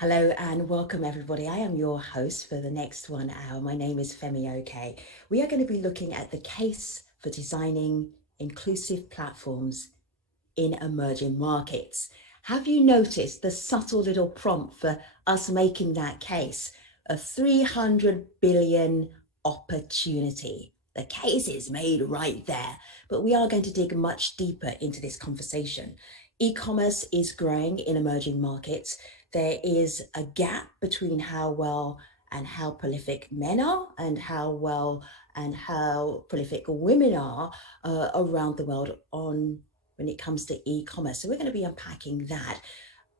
Hello and welcome everybody. I am your host for the next 1 hour. My name is Femi OK. We are going to be looking at the case for designing inclusive platforms in emerging markets. Have you noticed the subtle little prompt for us making that case? A 300 billion opportunity. The case is made right there, but we are going to dig much deeper into this conversation. E-commerce is growing in emerging markets. There is a gap between how well and how prolific men are and how well and how prolific women are around the world when it comes to e-commerce. So we're going to be unpacking that.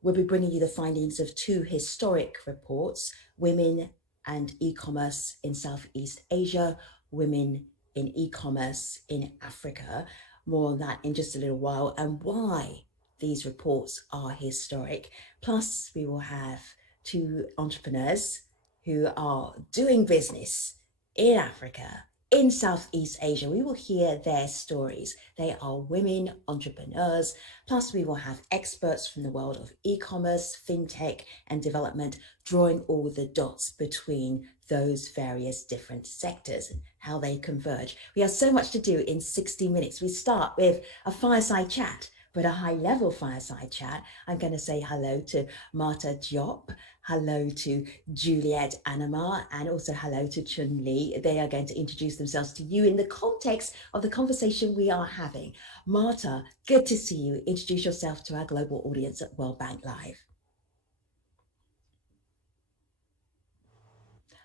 We'll be bringing you the findings of two historic reports, Women and E-commerce in Southeast Asia, Women in E-commerce in Africa. More on that in just a little while, and why these reports are historic. Plus, we will have two entrepreneurs who are doing business in Africa, in Southeast Asia. We will hear their stories. They are women entrepreneurs. Plus, we will have experts from the world of e-commerce, fintech, and development, drawing all the dots between those various different sectors and how they converge. We have so much to do in 60 minutes. We start with a fireside chat, but a high-level fireside chat. I'm going to say hello to Makhtar Diop, hello to Juliet, Anammah, and also hello to Chun. They are going to introduce themselves to you in the context of the conversation we are having. Makhtar, good to see you. Introduce yourself to our global audience at World Bank Live.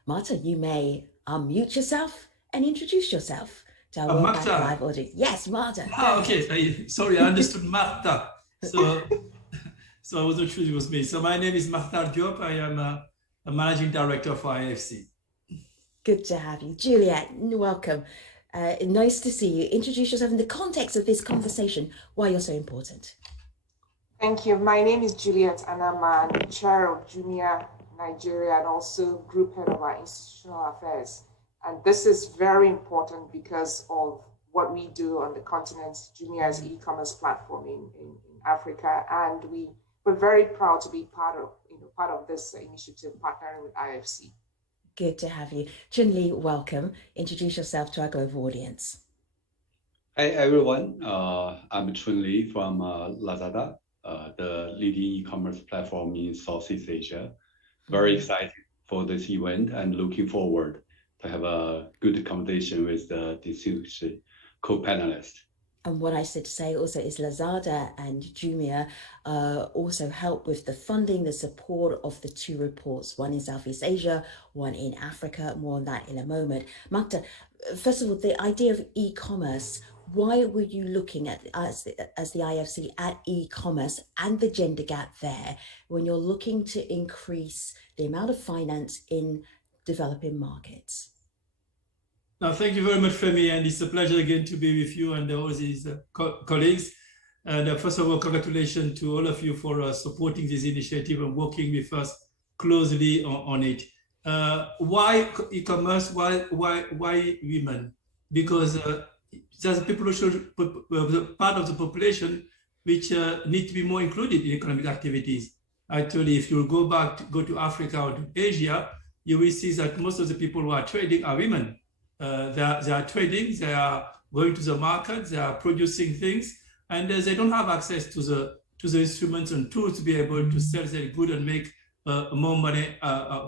Makhtar, you may unmute yourself and introduce yourself. Makhtar. Live audience. Yes, Makhtar. Okay. Sorry, I understood Makhtar. So I wasn't sure it was me. So my name is Makhtar Diop. I am a managing director for IFC. Good to have you. Juliet, welcome. Nice to see you. Introduce yourself in the context of this conversation, why you're so important. Thank you. My name is Juliet Anammah. I'm the chair of Jumia Nigeria and also group head of our institutional affairs. And this is very important because of what we do on the continent, Jumia's e-commerce platform in Africa. And we're very proud to be part of this initiative, partnering with IFC. Good to have you. Chun, welcome. Introduce yourself to our global audience. Hi, everyone. I'm Chun from Lazada, the leading e-commerce platform in Southeast Asia. Very excited for this event and looking forward to have a good conversation with the distinguished co-panelists. And what I said to say also is Lazada and Jumia also help with the funding, the support of the two reports, one in Southeast Asia, one in Africa. More on that in a moment. Makhtar, first of all, the idea of e-commerce, why were you looking at, as the IFC, at e-commerce and the gender gap there when you're looking to increase the amount of finance in developing markets? Now, thank you very much, Femi, and it's a pleasure again to be with you and all these colleagues. And first of all, congratulations to all of you for supporting this initiative and working with us closely on it. Why e-commerce? Why women? Because there's part of the population which need to be more included in economic activities. Actually, if you go to Africa or to Asia, you will see that most of the people who are trading are women. They are trading, they are going to the market, they are producing things, and they don't have access to the instruments and tools to be able to sell their good and make more money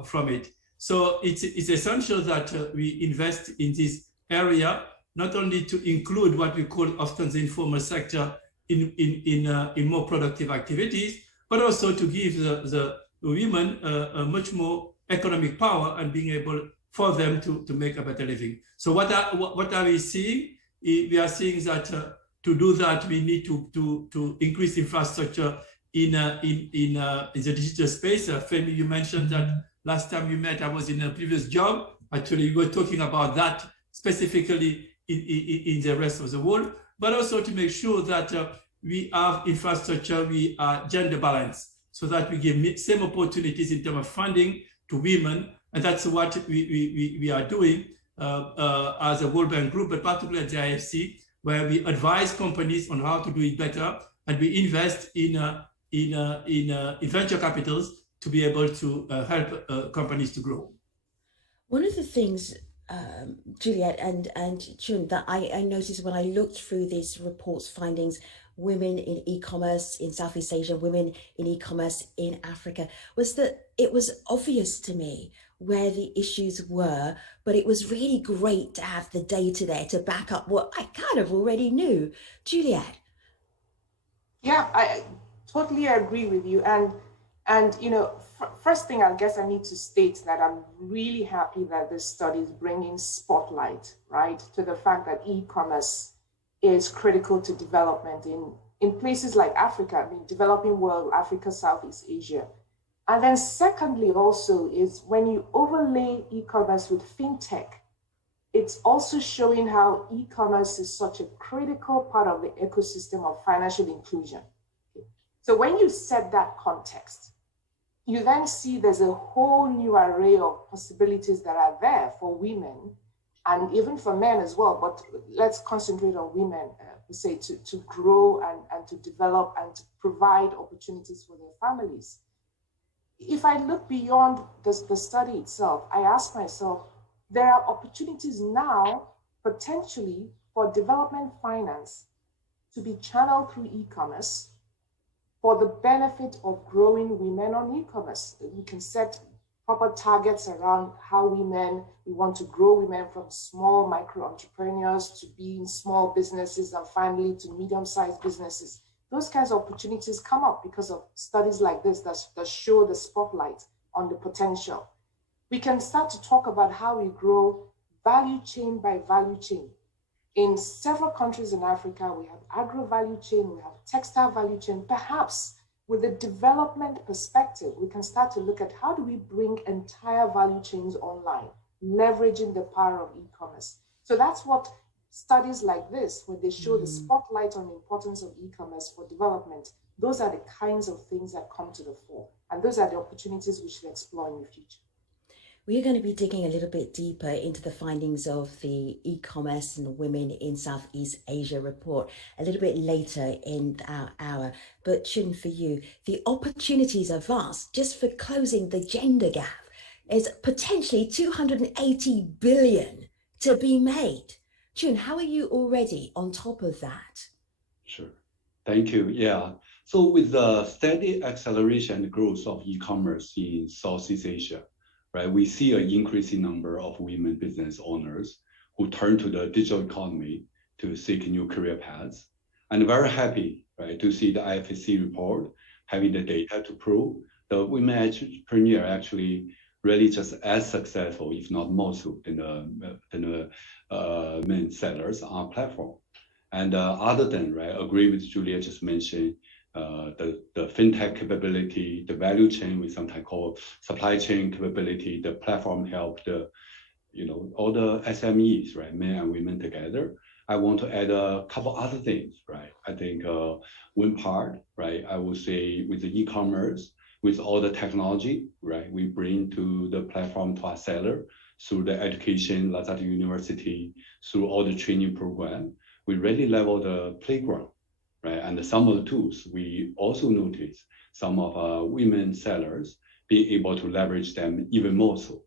from it. So it's essential that we invest in this area, not only to include what we call often the informal sector in more productive activities, but also to give the women a much more economic power and being able for them to make a better living. So what are we seeing? We are seeing that to do that, we need to increase infrastructure in the digital space. Femi, you mentioned that last time you met, I was in a previous job. Actually, we were talking about that specifically in the rest of the world, but also to make sure that we have infrastructure, we are gender balanced, so that we give same opportunities in terms of funding to women. And that's what we are doing as a World Bank Group, but particularly at the IFC, where we advise companies on how to do it better, and we invest in venture capitals to be able to help companies to grow. One of the things, Juliet and Chun, that I noticed when I looked through this report's findings, women in e-commerce in Southeast Asia, women in e-commerce in Africa, was that it was obvious to me where the issues were, but it was really great to have the data there to back up what I kind of already knew. Juliet. Yeah, I totally agree with you. And you know, first thing I guess I need to state that I'm really happy that this study is bringing spotlight, right, to the fact that e-commerce is critical to development in places like Africa, I mean, developing world, Africa, Southeast Asia. And then secondly also is when you overlay e-commerce with fintech, it's also showing how e-commerce is such a critical part of the ecosystem of financial inclusion. So when you set that context, you then see there's a whole new array of possibilities that are there for women and even for men as well, but let's concentrate on women, per se, to grow and to develop and to provide opportunities for their families. If I look beyond the study itself, I ask myself, there are opportunities now potentially for development finance to be channeled through e-commerce for the benefit of growing women on e-commerce. We can set proper targets around how we want to grow women from small micro entrepreneurs to being small businesses and finally to medium-sized businesses. Those kinds of opportunities come up because of studies like this that show the spotlight on the potential. We can start to talk about how we grow value chain by value chain. In several countries in Africa, we have agro value chain, we have textile value chain. Perhaps with a development perspective, we can start to look at how do we bring entire value chains online, leveraging the power of e-commerce. So that's what studies like this, where they show the spotlight on the importance of e-commerce for development, those are the kinds of things that come to the fore. And those are the opportunities we should explore in the future. We are going to be digging a little bit deeper into the findings of the e-commerce and women in Southeast Asia report a little bit later in our hour. But Chun, for you, the opportunities are vast. Just for closing the gender gap is potentially 280 billion to be made. Chun, how are you already on top of that? Sure. Thank you. Yeah. So with the steady acceleration and growth of e-commerce in Southeast Asia, right, we see an increasing number of women business owners who turn to the digital economy to seek new career paths. And very happy, right, to see the IFSC report having the data to prove the women entrepreneurs actually really just as successful, if not more so, than the men sellers on our platform. And other than, right, agree with Juliet just mentioned, the fintech capability, the value chain, we sometimes call supply chain capability, the platform help the, all the SMEs, right, men and women together. I want to add a couple other things, right? I think one part, right, I would say with the e-commerce, with all the technology, right, we bring to the platform to our seller through the education, Lazada University, through all the training program, we really level the playground. Right? And some of the tools, we also notice some of our women sellers being able to leverage them even more so,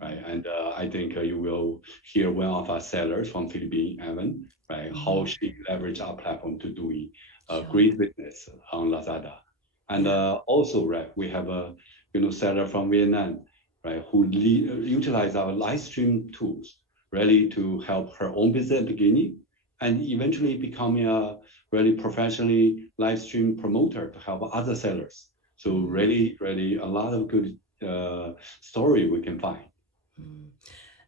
right? And I think you will hear one of our sellers from Philippines, Evan, right? How she leveraged our platform to do a great business on Lazada. And also, right, we have a seller from Vietnam, right, who utilize our live stream tools really to help her own business at the beginning and eventually becoming a really professionally live stream promoter to help other sellers. So really, really a lot of good story we can find.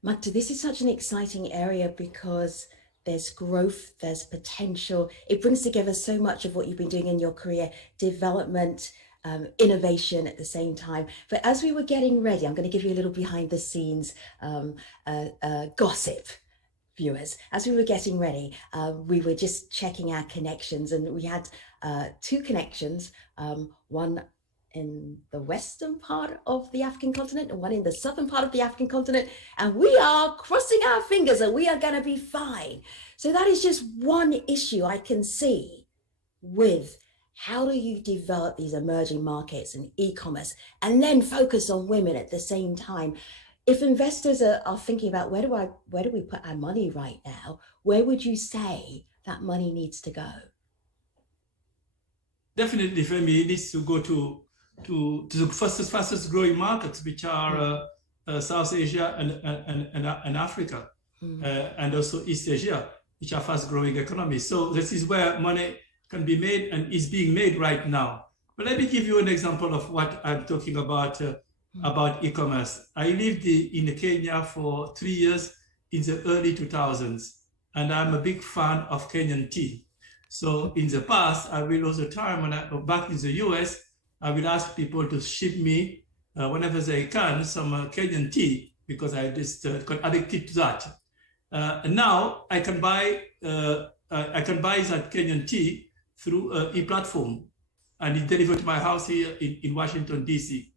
Makhtar, this is such an exciting area because there's growth, there's potential. It brings together so much of what you've been doing in your career, development, innovation at the same time. But as we were getting ready, I'm going to give you a little behind the scenes gossip. Viewers, as we were getting ready, we were just checking our connections, and we had two connections, one in the western part of the African continent and one in the southern part of the African continent, and we are crossing our fingers that we are going to be fine. So that is just one issue I can see with how do you develop these emerging markets and e-commerce and then focus on women at the same time? If investors are thinking about where do we put our money right now, where would you say that money needs to go? Definitely, Femi, it needs to go to the fastest growing markets, which are South Asia and Africa, and also East Asia, which are fast growing economies. So this is where money can be made and is being made right now. But let me give you an example of what I'm talking about e-commerce. I lived in Kenya for 3 years in the early 2000s, and I'm a big fan of Kenyan tea. So in the past, I will all the time when I go back in the US, I will ask people to ship me whenever they can some Kenyan tea, because I just got addicted to that. And now I can buy that Kenyan tea through an e-platform, and it's delivered to my house here in Washington, DC.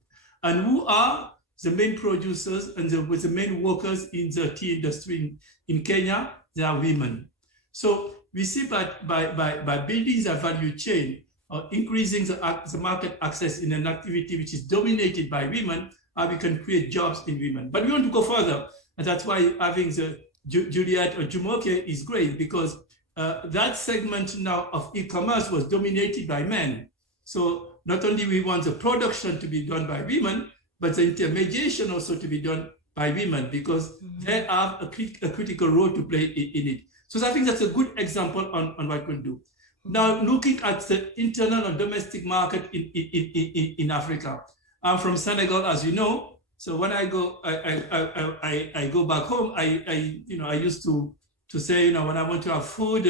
And who are the main producers and the main workers in the tea industry in Kenya? They are women. So we see that by building the value chain or increasing the market access in an activity which is dominated by women, we can create jobs in women. But we want to go further, and that's why having the Juliet or Jumoke is great, because that segment now of e-commerce was dominated by men. So not only we want the production to be done by women, but the intermediation also to be done by women, because they have a critical role to play in it. So I think that's a good example on what we can do. Now, looking at the internal and domestic market in Africa. I'm from Senegal, as you know. So when I go, I go back home. I used to say, when I want to have food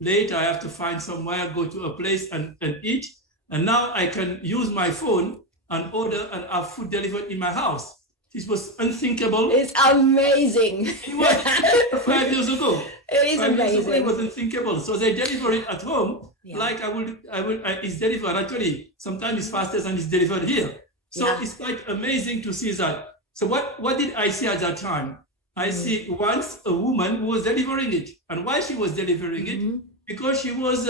late, I have to find somewhere, go to a place and eat. And now I can use my phone and order and have food delivered in my house. This was unthinkable. It's amazing. It was 5 years ago. It is amazing. It was unthinkable. So they deliver it at home. Yeah. Like it's delivered. Actually, sometimes it's faster than it's delivered here. So it's quite amazing to see that. So what did I see at that time? I see once a woman who was delivering it. And why she was delivering it? Because she was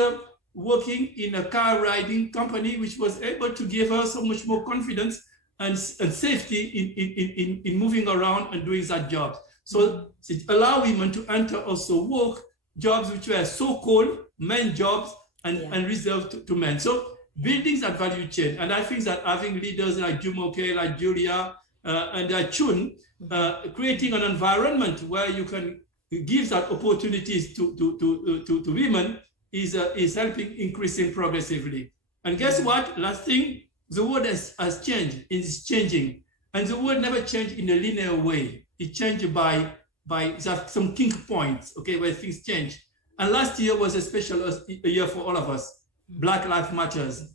working in a car riding company, which was able to give her so much more confidence and safety in moving around and doing that job. So it allows women to enter also work jobs which were so-called men jobs and reserved to men. So building that value chain. And I think that having leaders like Jumoke, like Julia, and Chun, creating an environment where you can give that opportunities to women is helping increasing progressively. And guess what? Last thing, the world has changed, is changing. And the world never changed in a linear way. It changed by some kink points, okay, where things change. And last year was a special year for all of us. Black Lives Matters.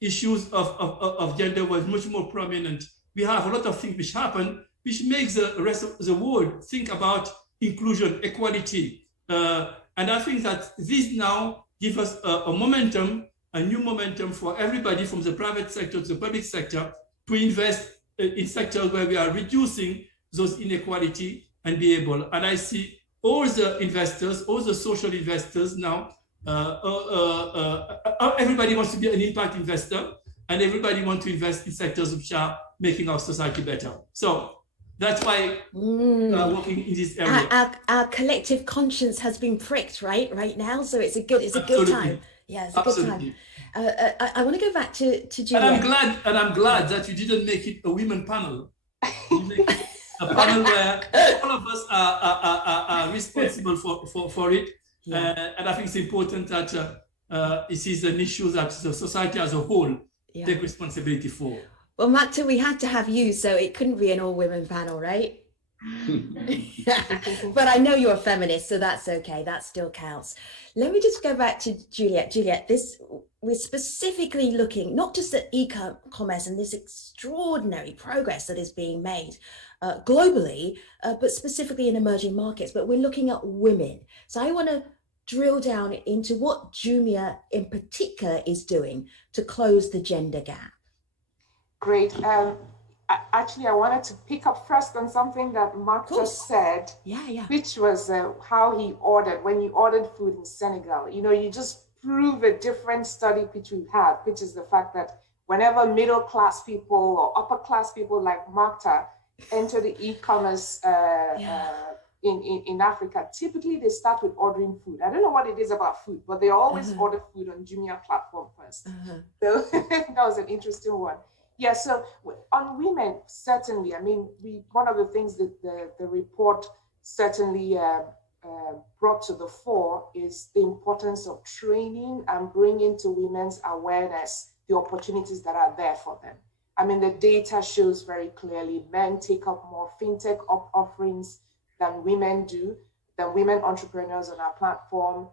Issues of gender was much more prominent. We have a lot of things which happen, which makes the rest of the world think about inclusion, equality. And I think that this now gives us a momentum, a new momentum for everybody from the private sector to the public sector to invest in sectors where we are reducing those inequality and be able. And I see all the investors, all the social investors now, everybody wants to be an impact investor, and everybody wants to invest in sectors which are making our society better. So that's why we are working in this area. Our collective conscience has been pricked right now, so it's a good time. Yeah, it's a good time. I want to go back to Juliet. And I'm glad that you didn't make it a women panel. You make it a panel where all of us are responsible for it. And I think it's important that it is an issue that the society as a whole take responsibility for. Well, Makhtar, we had to have you, so it couldn't be an all-women panel, right? But I know you're a feminist, so that's okay. That still counts. Let me just go back to Juliet. Juliet, we're specifically looking not just at e-commerce and this extraordinary progress that is being made globally, but specifically in emerging markets. But we're looking at women. So I want to drill down into what Jumia in particular is doing to close the gender gap. Great. Actually, I wanted to pick up first on something that Mark just said, which was how he ordered, when you ordered food in Senegal. You just prove a different study which we have, which is the fact that whenever middle-class people or upper-class people like Makhtar enter the e-commerce in Africa, typically they start with ordering food. I don't know what it is about food, but they always order food on Jumia platform first. So that was an interesting one. Yeah, so on women, certainly, I mean, one of the things that the report certainly brought to the fore is the importance of training and bringing to women's awareness the opportunities that are there for them. I mean, the data shows very clearly men take up more fintech offerings than women do, than women entrepreneurs on our platform.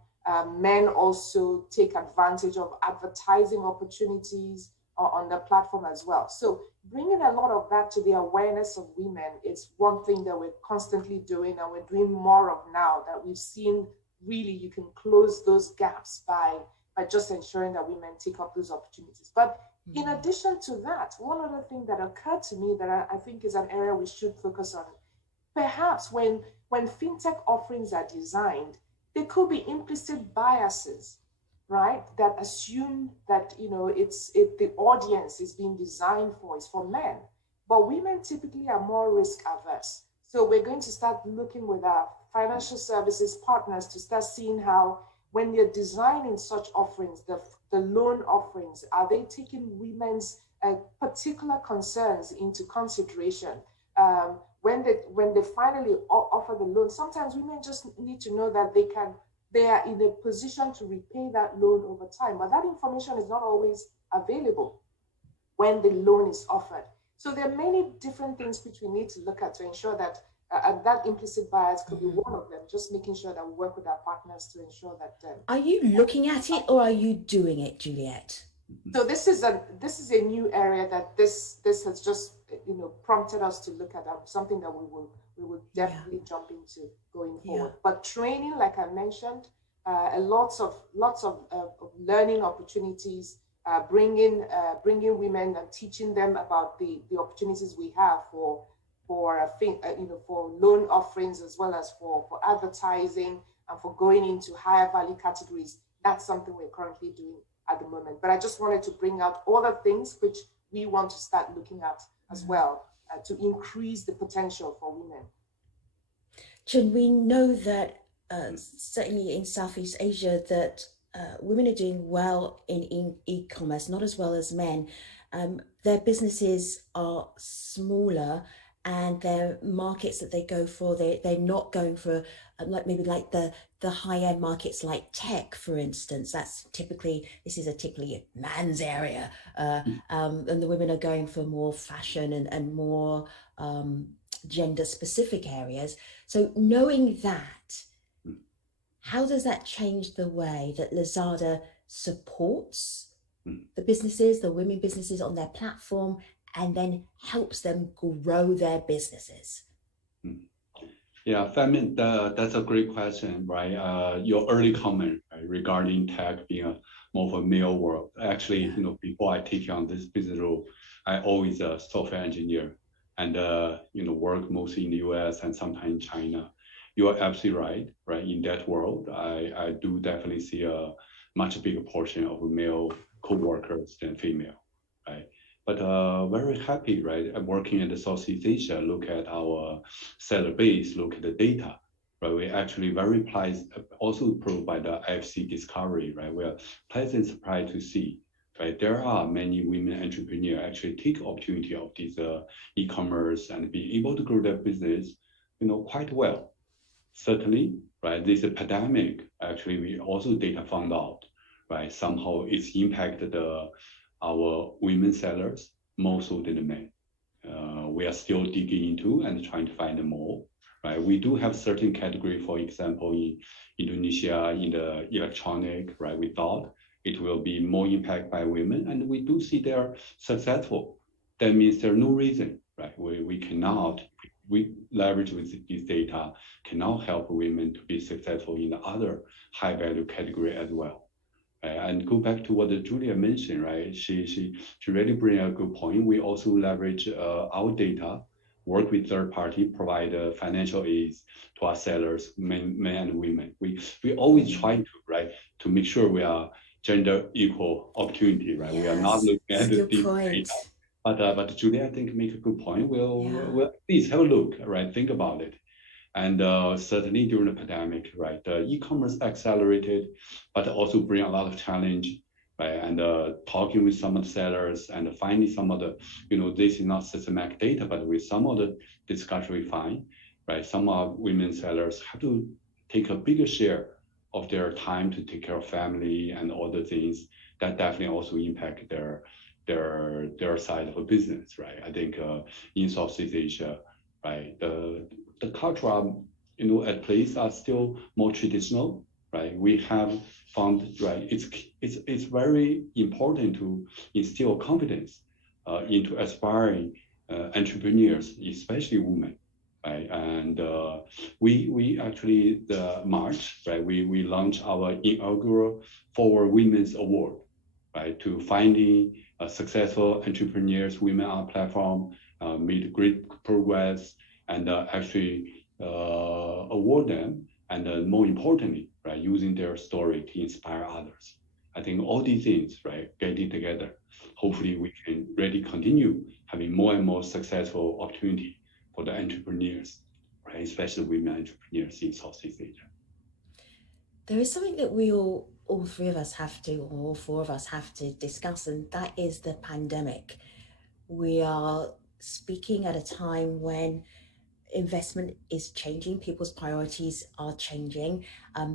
Men also take advantage of advertising opportunities on the platform as well. So bringing a lot of that to the awareness of women is one thing that we're constantly doing, and we're doing more of now that we've seen. Really, you can close those gaps by just ensuring that women take up those opportunities. But in addition to that, one other thing that occurred to me that I think is an area we should focus on, perhaps when fintech offerings are designed, there could be implicit biases, right? That assume that, you know, the audience is being designed is for men, but women typically are more risk averse. So we're going to start looking with our financial services partners to start seeing how, when you're designing such offerings, the loan offerings, are they taking women's particular concerns into consideration? When they finally offer the loan, sometimes women just need to know that they are in a position to repay that loan over time, but that information is not always available when the loan is offered. So there are many different things which we need to look at to ensure that, and that implicit bias could be one of them, just making sure that we work with our partners to ensure that. Are you looking at it or are you doing it, Juliet? So this is a new area that this has just, you know, prompted us to look at, something that we will definitely jump into going forward. But training, like I mentioned, lots of learning opportunities, bringing women and teaching them about the opportunities we have for loan offerings, as well as for advertising and for going into higher value categories. That's something we're currently doing at the moment. But I just wanted to bring out other things which we want to start looking at as well, to increase the potential for women. Chun, we know that certainly in Southeast Asia that women are doing well in e-commerce, not as well as men. Their businesses are smaller, and their markets that they go for, they're not going for maybe the high-end markets like tech, for instance. This is a typically man's area, and the women are going for more fashion and more gender-specific areas. So knowing that, how does that change the way that Lazada supports the businesses, the women businesses on their platform, and then helps them grow their businesses? Yeah, Femi, that's a great question, right? Your early comment, right, regarding tech being more of a male world. Actually, you know, before I take on this business role, I always a software engineer, and work mostly in the US and sometimes in China. You are absolutely right? In that world, I do definitely see a much bigger portion of male co-workers than female, right? But very happy, right? I'm working in the Southeast Asia, look at our seller base, look at the data, right? We actually very pleased, also proved by the IFC discovery, right? We are pleasantly surprised to see, right? There are many women entrepreneurs actually take opportunity of this e-commerce and be able to grow their business, quite well. Certainly, right? This pandemic, actually, we also data found out, right? Somehow it's impacted our women sellers more so than the men. We are still digging into and trying to find more, right? We do have certain category, for example, in Indonesia, in the electronic, right? We thought it will be more impact by women, and we do see they're successful. That means there's no reason, right? We leverage with this data, cannot help women to be successful in the other high value category as well. And go back to what Julia mentioned, right? She really bring a good point. We also leverage our data work with third party, provide financial aids to our sellers, men and women. We always try to, right, to make sure we are gender equal opportunity, right? Yes, we are not looking at the good point. data. But Juliet, I think, make a good point. We'll please have a look, right? Think about it. And certainly during the pandemic, right, the e-commerce accelerated, but also bring a lot of challenge, right? And talking with some of the sellers and finding some of the, this is not systematic data, but with some of the discussion we find, right? Some of women sellers have to take a bigger share of their time to take care of family and all the things that definitely also impact their side of a business, right? I think in Southeast Asia, right, the cultural, at place are still more traditional, right? We have found, right, it's very important to instill confidence into aspiring entrepreneurs, especially women, right? And we actually, the March, right, we launched our inaugural For Women's Award, right, to finding successful entrepreneurs, women on our platform, made great progress, and actually award them, and more importantly, right, using their story to inspire others. I think all these things, right, getting together, hopefully we can really continue having more and more successful opportunity for the entrepreneurs, right, especially women entrepreneurs in Southeast Asia. There is something that we all three of us have to, or all four of us have to discuss, and that is the pandemic. We are speaking at a time when investment is changing, people's priorities are changing,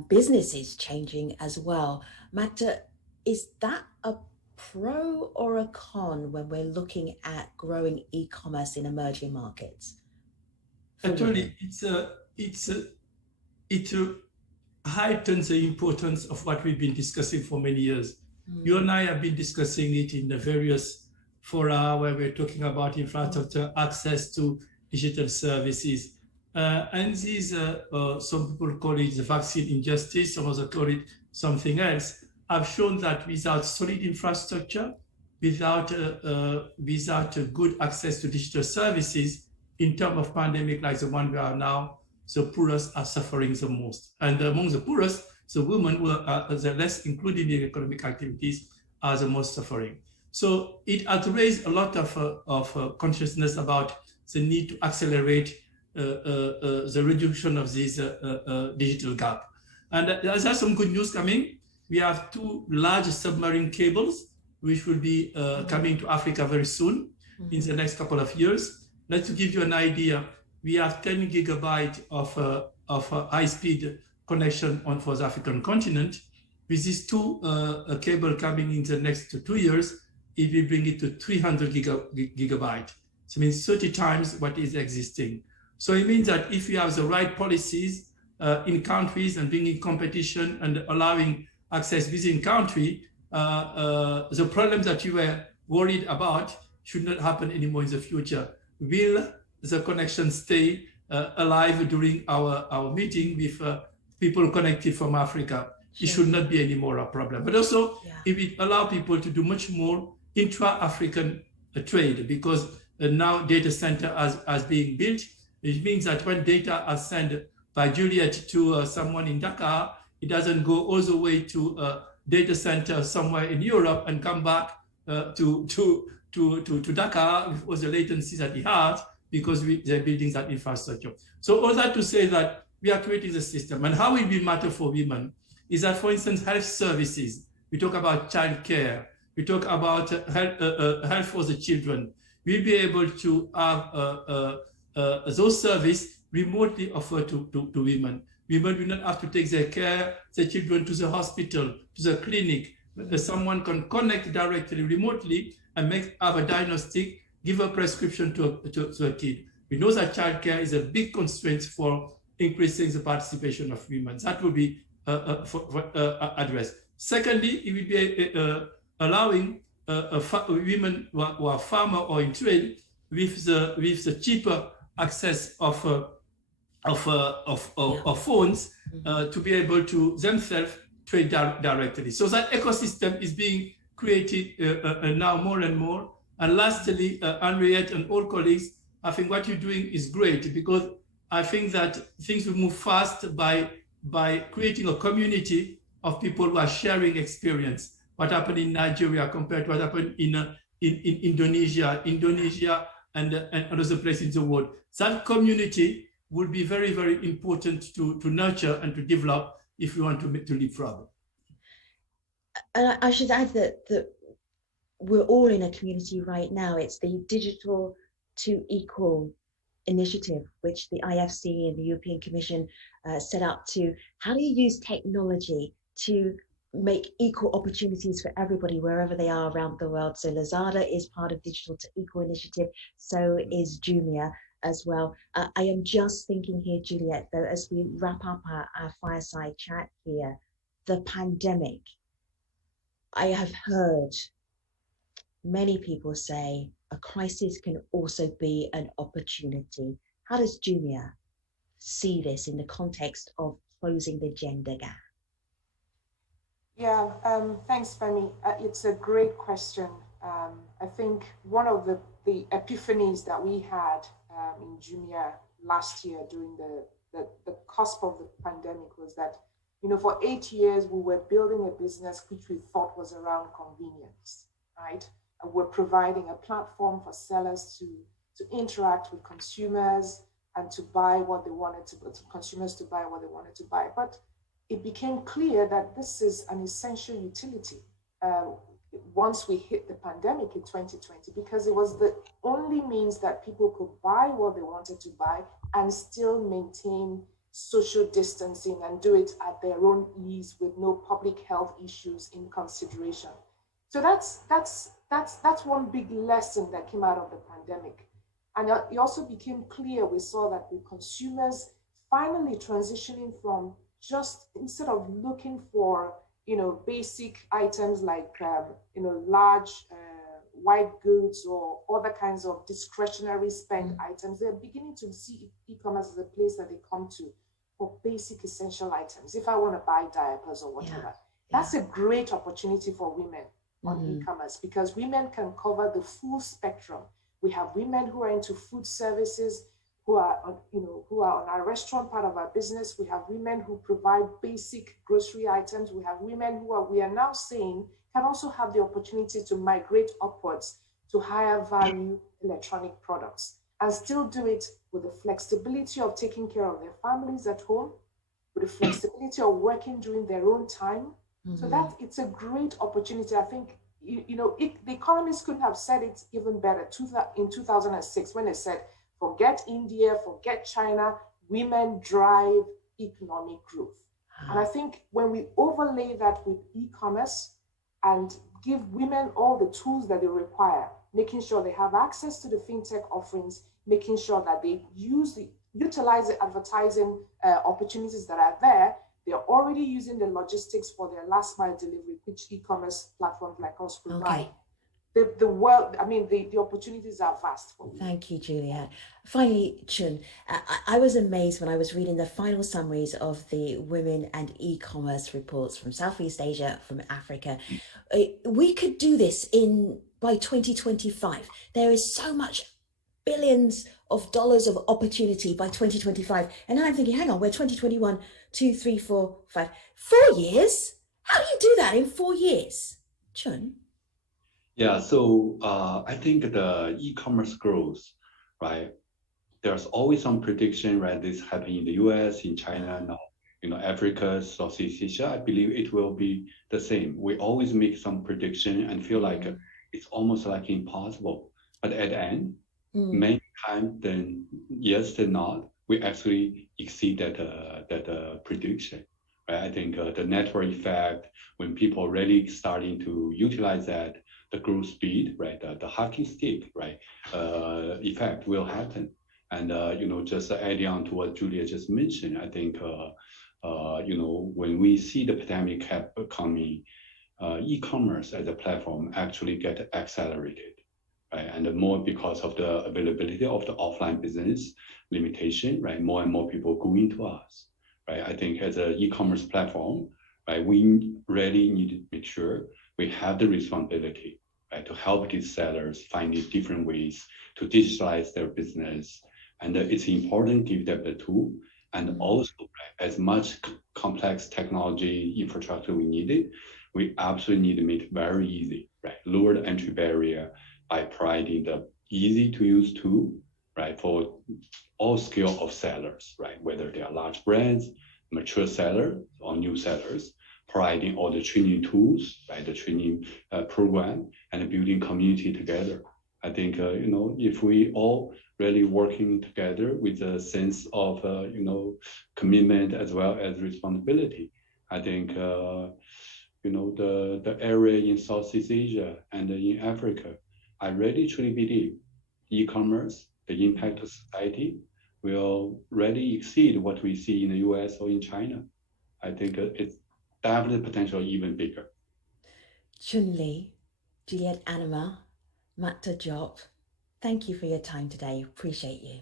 business is changing as well. Makhtar, is that a pro or a con when we're looking at growing e-commerce in emerging markets? Actually, it heightens the importance of what we've been discussing for many years. You and I have been discussing it in the various fora where we're talking about infrastructure, access to digital services. And these, some people call it the vaccine injustice, some others call it something else, have shown that without solid infrastructure, without a good access to digital services, in terms of pandemic like the one we are now, the poorest are suffering the most. And among the poorest, the women who are the less included in economic activities are the most suffering. So it has raised a lot of consciousness about the need to accelerate the reduction of this digital gap. And there's some good news coming. We have 2 large submarine cables, which will be coming to Africa very soon, in the next couple of years. Let's give you an idea. We have 10 gigabytes of high-speed connection for the African continent. With these 2 cable coming in the next 2 years, it will bring it to 300 gigabytes. So it means 30 times what is existing. So it means that if you have the right policies in countries and bringing competition and allowing access within country, the problems that you were worried about should not happen anymore in the future. Will the connection stay alive during our meeting with people connected from Africa? It should not be anymore a problem. But also, if it allows people to do much more intra-African trade, because now data center as being built, it means that when data are sent by Juliet to someone in Dakar, it doesn't go all the way to a data center somewhere in Europe and come back to Dakar with the latency that it has, because they're building that infrastructure. So all that to say that we are creating the system. And how it will matter for women is that, for instance, health services, we talk about child care, we talk about health for the children. We'll be able to have those services remotely offered to women. Women will not have to take their children to the hospital, to the clinic. Someone can connect directly remotely and have a diagnostic, give a prescription to a kid. We know that childcare is a big constraint for increasing the participation of women. That will be addressed. Secondly, it will be allowing women who are farmer or in trade with the cheaper access of phones to be able to themselves trade directly. So that ecosystem is being created now more and more. And lastly, Henriette and all colleagues I think what you're doing is great, because I think that things will move fast by creating a community of people who are sharing experience. What happened in Nigeria compared to what happened in Indonesia and other places in the world. That community will be very, very important to nurture and to develop if we want to leapfrog. And I should add that we're all in a community right now. It's the Digital to Equal initiative, which the IFC and the European Commission set up to, how do you use technology to make equal opportunities for everybody wherever they are around the world. So Lazada is part of Digital to Equal initiative, so is Jumia as well. I am just thinking here, Juliet, though, as we wrap up our fireside chat here, the pandemic, I have heard many people say a crisis can also be an opportunity. How does Jumia see this in the context of closing the gender gap? Yeah, thanks, Femi. It's a great question. I think one of the epiphanies that we had in Jumia last year during the cusp of the pandemic was that, you know, for 8 years, we were building a business which we thought was around convenience, right? And we're providing a platform for sellers to interact with consumers and to buy what they wanted to, consumers to buy what they wanted to buy. But it became clear that this is an essential utility once we hit the pandemic in 2020, because it was the only means that people could buy what they wanted to buy and still maintain social distancing and do it at their own ease with no public health issues in consideration. So that's one big lesson that came out of the pandemic. And it also became clear, we saw that with consumers finally transitioning from just, instead of looking for, you know, basic items like, you know, large white goods or other kinds of discretionary spend items, they're beginning to see e-commerce as a place that they come to for basic essential items. If I want to buy diapers or whatever, that's a great opportunity for women on e-commerce, because women can cover the full spectrum. We have women who are into food services, who are on our restaurant part of our business. We have women who provide basic grocery items. We have women who we are now saying can also have the opportunity to migrate upwards to higher value electronic products and still do it with the flexibility of taking care of their families at home, with the flexibility of working during their own time. So that it's a great opportunity. I think, the economists couldn't have said it even better in 2006 when they said, forget India, forget China, women drive economic growth. And I think when we overlay that with e-commerce and give women all the tools that they require, making sure they have access to the fintech offerings, making sure that they utilize the advertising opportunities that are there, they're already using the logistics for their last mile delivery, which e-commerce platforms like us provide. The world, I mean, the opportunities are vast for me. Thank you, Juliet. Finally, Chun, I was amazed when I was reading the final summaries of the women and e-commerce reports from Southeast Asia, from Africa. We could do this by 2025. There is so much billions of dollars of opportunity by 2025. And I'm thinking, hang on, we're 2021, 2, 3, 4, 5, 4 years? How do you do that in 4 years? Chun? Yeah, so I think the e-commerce growth, right? There's always some prediction, right? This happening in the US, in China, now, Africa, Southeast Asia. I believe it will be the same. We always make some prediction and feel like it's almost like impossible. But at the end, many times, then yes, then not, we actually exceed that prediction. Right? I think the network effect, when people really starting to utilize that, the growth speed, right, the hockey stick, right, effect will happen. And, just adding on to what Julia just mentioned, I think, when we see the pandemic coming, e-commerce as a platform actually get accelerated, right? And more because of the availability of the offline business limitation, right? More and more people going to us, right? I think as an e-commerce platform, right, we really need to make sure we have the responsibility, right, right, to help these sellers find different ways to digitalize their business. And it's important to give them the tool, and also right, as much complex technology infrastructure we needed, we absolutely need to make it very easy, right? Lower the entry barrier by providing the easy to use tool, right, for all scale of sellers, right? Whether they are large brands, mature sellers, or new sellers, providing all the training tools, right? The training program, and building community together. I think, you know, if we all really working together with a sense of, you know, commitment as well as responsibility, I think, you know, the area in Southeast Asia and in Africa, I really truly believe e-commerce, the impact to society will really exceed what we see in the US or in China. I think it's definitely potential even bigger. Chun, Juliet, Anammah, Makhtar, Diop, thank you for your time today. Appreciate you.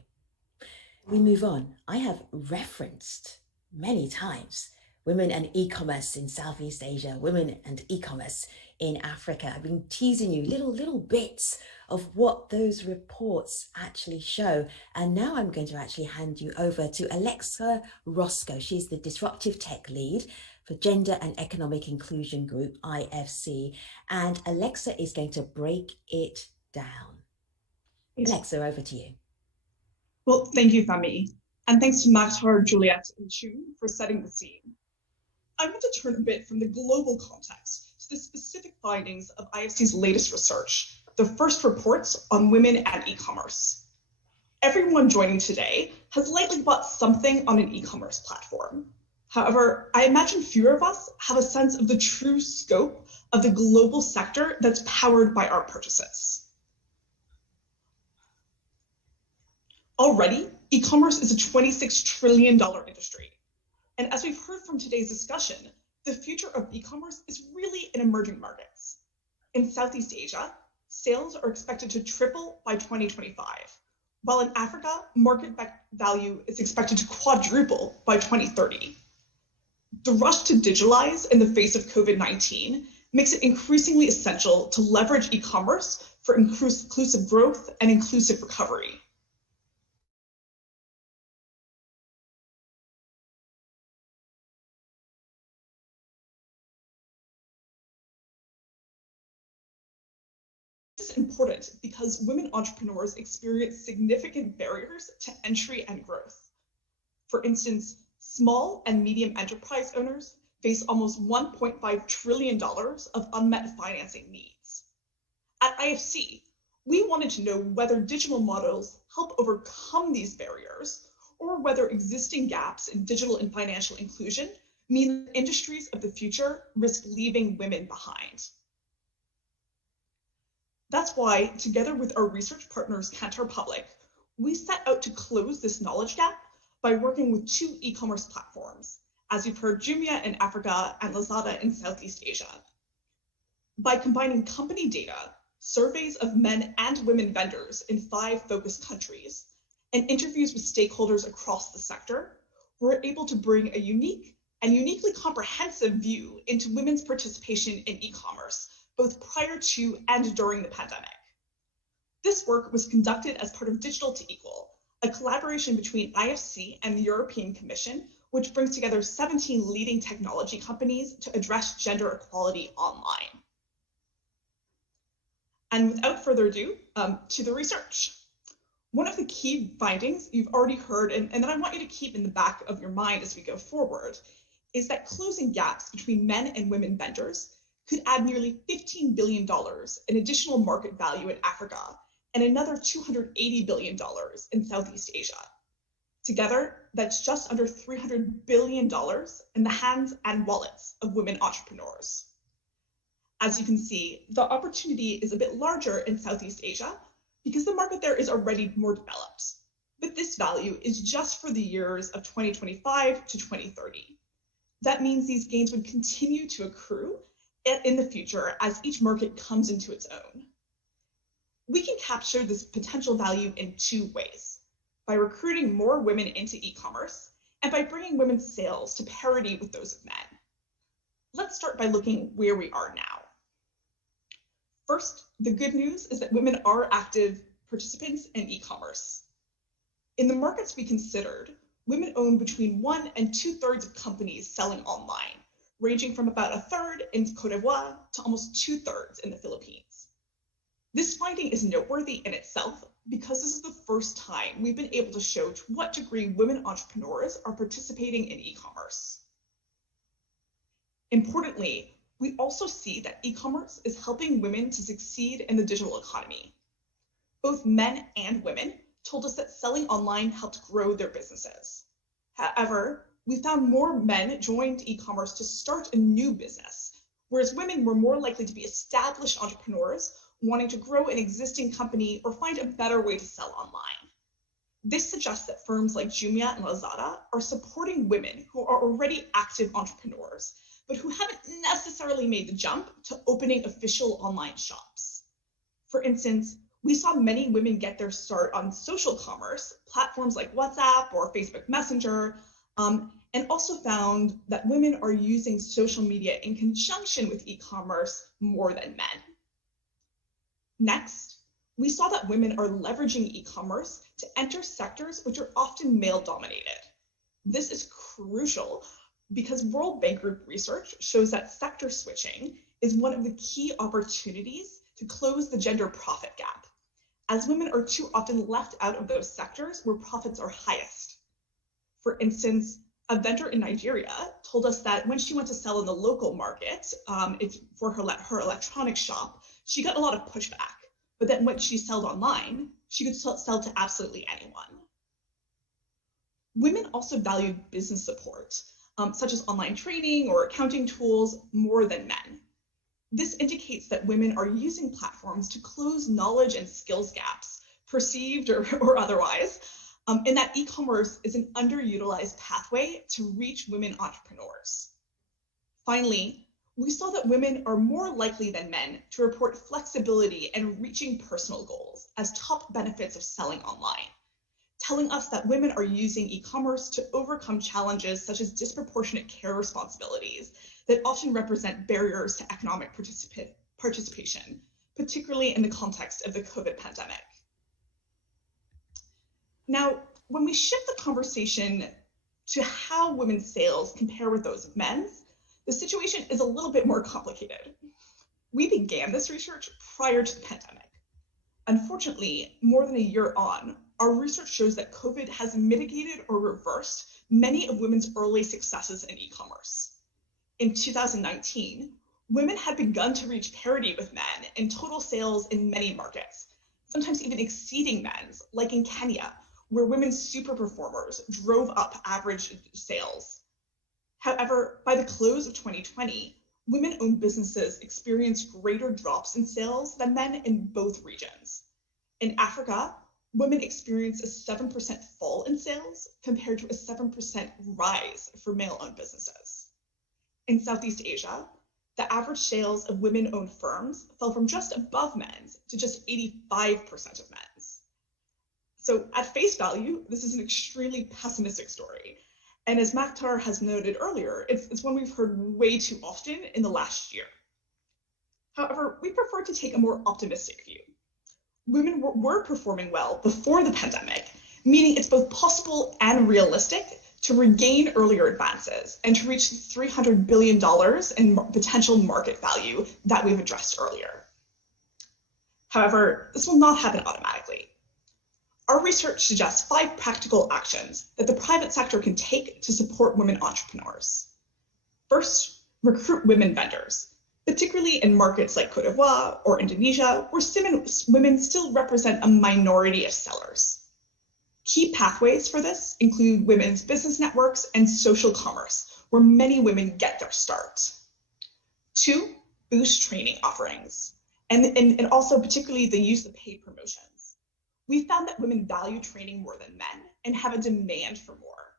We move on. I have referenced many times women and e-commerce in Southeast Asia, women and e-commerce in Africa. I've been teasing you little bits of what those reports actually show. And now I'm going to actually hand you over to Alexa Roscoe. She's the Disruptive Tech Lead for Gender and Economic Inclusion Group, IFC. And Alexa is going to break it down. Alexa, over to you. Well, thank you, Femi. And thanks to Makhtar, Juliet, and Chun for setting the scene. I want to turn a bit from the global context to the specific findings of IFC's latest research, the first reports on women and e-commerce. Everyone joining today has likely bought something on an e-commerce platform. However, I imagine fewer of us have a sense of the true scope of the global sector that's powered by our purchases. Already, e-commerce is a $26 trillion industry. And as we've heard from today's discussion, the future of e-commerce is really in emerging markets. In Southeast Asia, sales are expected to triple by 2025, while in Africa, market value is expected to quadruple by 2030. The rush to digitalize in the face of COVID-19 makes it increasingly essential to leverage e-commerce for inclusive growth and inclusive recovery. This is important because women entrepreneurs experience significant barriers to entry and growth. For instance, small and medium enterprise owners face almost $1.5 trillion of unmet financing needs. At IFC, we wanted to know whether digital models help overcome these barriers or whether existing gaps in digital and financial inclusion mean that industries of the future risk leaving women behind. That's why, together with our research partners, Kantar Public, we set out to close this knowledge gap by working with two e-commerce platforms, as you've heard, Jumia in Africa and Lazada in Southeast Asia. By combining company data, surveys of men and women vendors in 5 focus countries, and interviews with stakeholders across the sector, we're able to bring a unique and uniquely comprehensive view into women's participation in e-commerce, both prior to and during the pandemic. This work was conducted as part of Digital to Equal, a collaboration between IFC and the European Commission, which brings together 17 leading technology companies to address gender equality online. And without further ado, to the research. One of the key findings you've already heard, and that I want you to keep in the back of your mind as we go forward, is that closing gaps between men and women vendors could add nearly $15 billion in additional market value in Africa and another $280 billion in Southeast Asia. Together, that's just under $300 billion in the hands and wallets of women entrepreneurs. As you can see, the opportunity is a bit larger in Southeast Asia because the market there is already more developed. But this value is just for the years of 2025 to 2030. That means these gains would continue to accrue in the future as each market comes into its own. We can capture this potential value in 2 ways: by recruiting more women into e-commerce and by bringing women's sales to parity with those of men. Let's start by looking where we are now. First, the good news is that women are active participants in e-commerce. In the markets we considered, women own between 1 and 2/3 of companies selling online, ranging from about 1/3 in Cote d'Ivoire to almost 2/3 in the Philippines. This finding is noteworthy in itself because this is the first time we've been able to show to what degree women entrepreneurs are participating in e-commerce. Importantly, we also see that e-commerce is helping women to succeed in the digital economy. Both men and women told us that selling online helped grow their businesses. However, we found more men joined e-commerce to start a new business, whereas women were more likely to be established entrepreneurs wanting to grow an existing company or find a better way to sell online. This suggests that firms like Jumia and Lazada are supporting women who are already active entrepreneurs, but who haven't necessarily made the jump to opening official online shops. For instance, we saw many women get their start on social commerce, platforms like WhatsApp or Facebook Messenger, and also found that women are using social media in conjunction with e-commerce more than men. Next, we saw that women are leveraging e-commerce to enter sectors which are often male-dominated. This is crucial because World Bank Group research shows that sector switching is one of the key opportunities to close the gender profit gap, as women are too often left out of those sectors where profits are highest. For instance, a vendor in Nigeria told us that when she went to sell in the local market for her electronics shop, she got a lot of pushback, but then when she sold online, she could sell to absolutely anyone. Women also valued business support, such as online training or accounting tools, more than men. This indicates that women are using platforms to close knowledge and skills gaps, perceived or otherwise, and that e-commerce is an underutilized pathway to reach women entrepreneurs. Finally, we saw that women are more likely than men to report flexibility and reaching personal goals as top benefits of selling online, telling us that women are using e-commerce to overcome challenges such as disproportionate care responsibilities that often represent barriers to economic participation, particularly in the context of the COVID pandemic. Now, when we shift the conversation to how women's sales compare with those of men's, the situation is a little bit more complicated. We began this research prior to the pandemic. Unfortunately, more than a year on, our research shows that COVID has mitigated or reversed many of women's early successes in e-commerce. In 2019, women had begun to reach parity with men in total sales in many markets, sometimes even exceeding men's, like in Kenya, where women's super performers drove up average sales. However, by the close of 2020, women-owned businesses experienced greater drops in sales than men in both regions. In Africa, women experienced a 7% fall in sales compared to a 7% rise for male-owned businesses. In Southeast Asia, the average sales of women-owned firms fell from just above men's to just 85% of men's. So at face value, this is an extremely pessimistic story. And as Makhtar has noted earlier, it's one we've heard way too often in the last year. However, we prefer to take a more optimistic view. Women were performing well before the pandemic, meaning it's both possible and realistic to regain earlier advances and to reach $300 billion in potential market value that we've addressed earlier. However, this will not happen automatically. Our research suggests 5 practical actions that the private sector can take to support women entrepreneurs. First, recruit women vendors, particularly in markets like Cote d'Ivoire or Indonesia, where women still represent a minority of sellers. Key pathways for this include women's business networks and social commerce, where many women get their start. 2, boost training offerings, and also particularly the use of paid promotions. We found that women value training more than men and have a demand for more.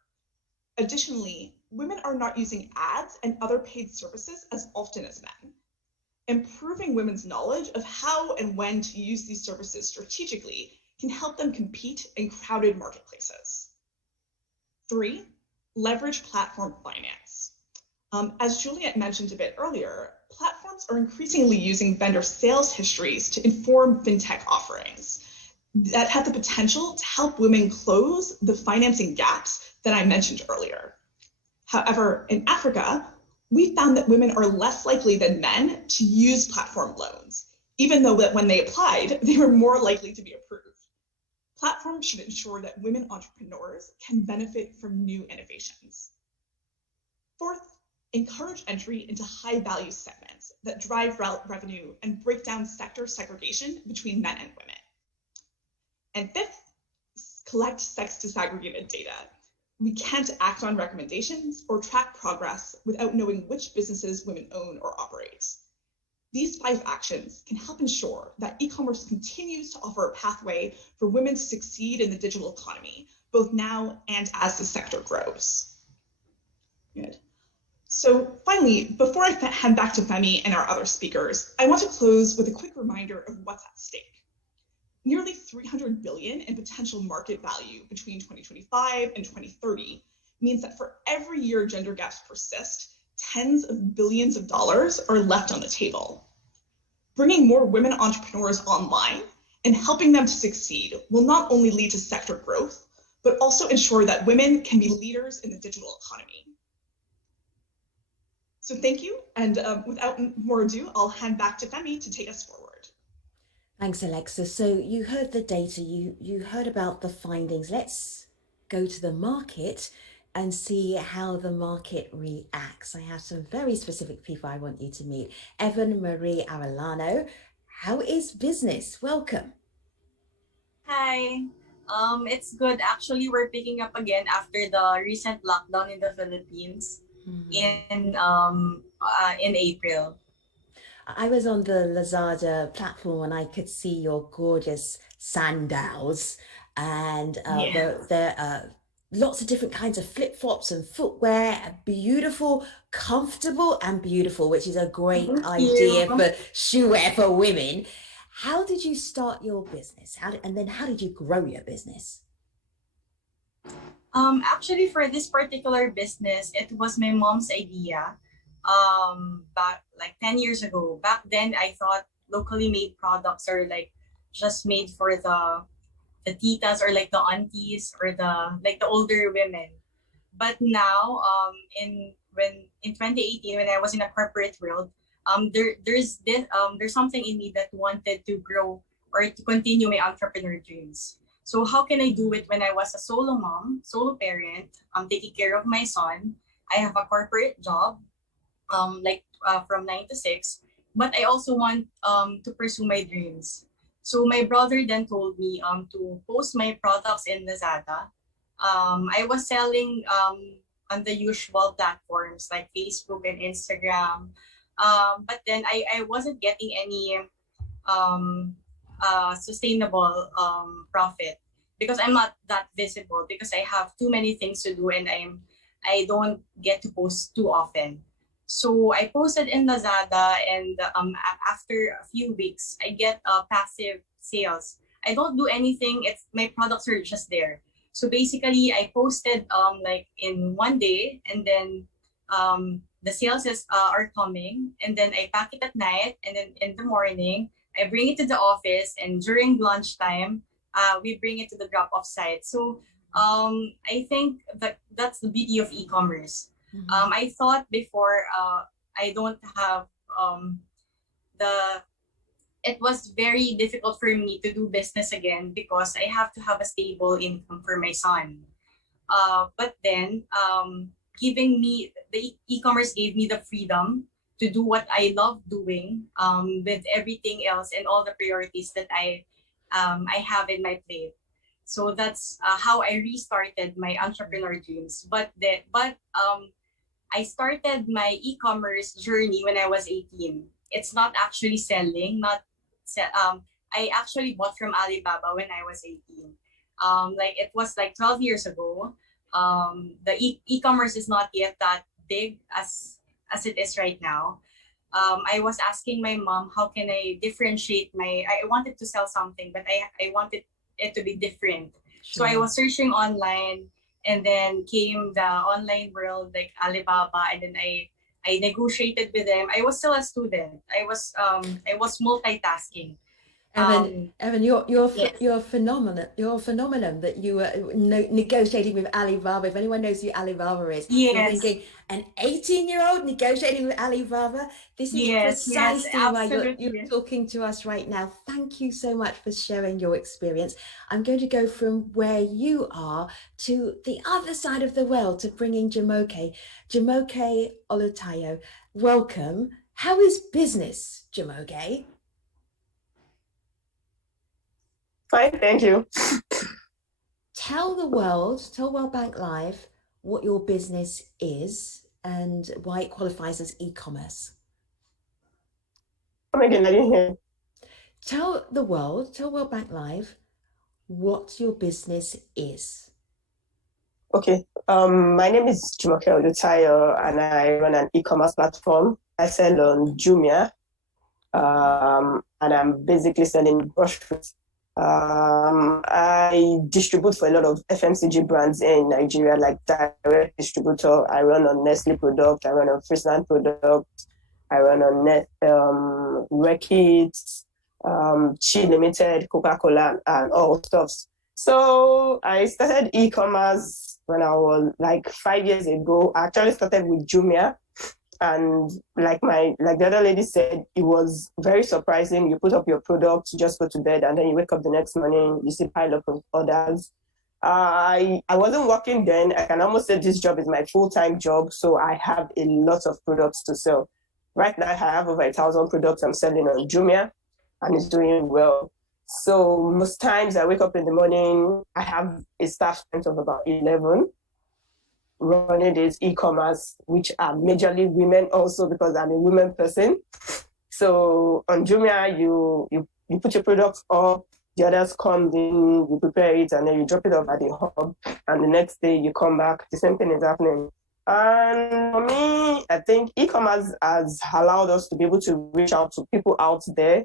Additionally, women are not using ads and other paid services as often as men. Improving women's knowledge of how and when to use these services strategically can help them compete in crowded marketplaces. 3, leverage platform finance. As Juliet mentioned a bit earlier, platforms are increasingly using vendor sales histories to inform fintech offerings that have the potential to help women close the financing gaps that I mentioned earlier. However, in Africa, we found that women are less likely than men to use platform loans, even though that when they applied, they were more likely to be approved. Platforms should ensure that women entrepreneurs can benefit from new innovations. Fourth, encourage entry into high-value segments that drive revenue and break down sector segregation between men and women. And fifth, collect sex-disaggregated data. We can't act on recommendations or track progress without knowing which businesses women own or operate. These 5 actions can help ensure that e-commerce continues to offer a pathway for women to succeed in the digital economy, both now and as the sector grows. Good. So finally, before I hand back to Femi and our other speakers, I want to close with a quick reminder of what's at stake. Nearly 300 billion in potential market value between 2025 and 2030 means that for every year gender gaps persist, tens of billions of dollars are left on the table. Bringing more women entrepreneurs online and helping them to succeed will not only lead to sector growth, but also ensure that women can be leaders in the digital economy. So thank you, and without more ado, I'll hand back to Femi to take us forward. Thanks, Alexa. So you heard the data, you heard about the findings. Let's go to the market and see how the market reacts. I have some very specific people I want you to meet. Marie Arellano, how is business? Welcome. Hi. It's good. Actually, we're picking up again after the recent lockdown in the Philippines in April. I was on the Lazada platform and I could see your gorgeous sandals, and there are lots of different kinds of flip-flops and footwear, beautiful, comfortable and beautiful, which is a great idea for shoe wear for women. How did you start your business? And then how did you grow your business? Actually, for this particular business, it was my mom's idea. Back like 10 years ago. Back then, I thought locally made products are like just made for the titas or like the aunties or the older women. But now, in 2018, when I was in a corporate world, there's something in me that wanted to grow or to continue my entrepreneur dreams. So how can I do it when I was a solo mom, solo parent, taking care of my son? I have a corporate job. From 9 to 6, but I also want to pursue my dreams. So my brother then told me to post my products in Lazada. I was selling on the usual platforms like Facebook and Instagram, but then I wasn't getting any sustainable profit because I'm not that visible, because I have too many things to do and I don't get to post too often. So I posted in Lazada, and after a few weeks, I get passive sales. I don't do anything. It's my products are just there. So basically, I posted like in one day, and then the sales are coming, and then I pack it at night, and then in the morning, I bring it to the office, and during lunchtime, we bring it to the drop-off site. So I think that's the beauty of e-commerce. Mm-hmm. I thought before I don't have it was very difficult for me to do business again because I have to have a stable income for my son. But then giving me the e-commerce gave me the freedom to do what I love doing with everything else and all the priorities that I have in my plate. So that's how I restarted my entrepreneur dreams. But I started my e-commerce journey when I was 18. It's not actually selling, I actually bought from Alibaba when I was 18. Like it was like 12 years ago. The e-commerce is not yet that big as it is right now. I was asking my mom, how can I differentiate I wanted to sell something, but I wanted it to be different. Sure. So I was searching online, and then came the online world like Alibaba, and then I negotiated with them. I was still a student. I was multitasking. Evan, you're Yes. a phenomenon. You're a phenomenon that you were negotiating with Alibaba. If anyone knows who Alibaba is, you're Yes. thinking an 18-year-old negotiating with Alibaba. This is precisely why you're talking to us right now. Thank you so much for sharing your experience. I'm going to go from where you are to the other side of the world to bring in Jumoke. Jumoke Olutayo, welcome. How is business, Jumoke? Fine, thank you. Tell World Bank Live what your business is and why it qualifies as e-commerce. Come again, I didn't hear. Tell World Bank Live what your business is. Okay, my name is Jumoke Olutayo and I run an e-commerce platform. I sell on Jumia and I'm basically selling groceries. I distribute for a lot of FMCG brands in Nigeria, like direct distributor. I run on Nestle product, I run on Friesland product, I run on Reckitt, Chi Limited, Coca-Cola, and all stuffs. So I started e-commerce when I was like 5 years ago. I actually started with Jumia. And like the other lady said, it was very surprising. You put up your product, you just go to bed, and then you wake up the next morning, you see a pile up of orders. I wasn't working then. I can almost say this job is my full-time job, so I have a lot of products to sell. Right now, I have over 1,000 products I'm selling on Jumia, and it's doing well. So most times I wake up in the morning, I have a staff strength of about 11. Running this e-commerce, which are majorly women also because I'm a women person. So on Jumia, you put your products up, the others come in, you prepare it, and then you drop it off at the hub. And the next day you come back, the same thing is happening. And for me, I think e-commerce has allowed us to be able to reach out to people out there.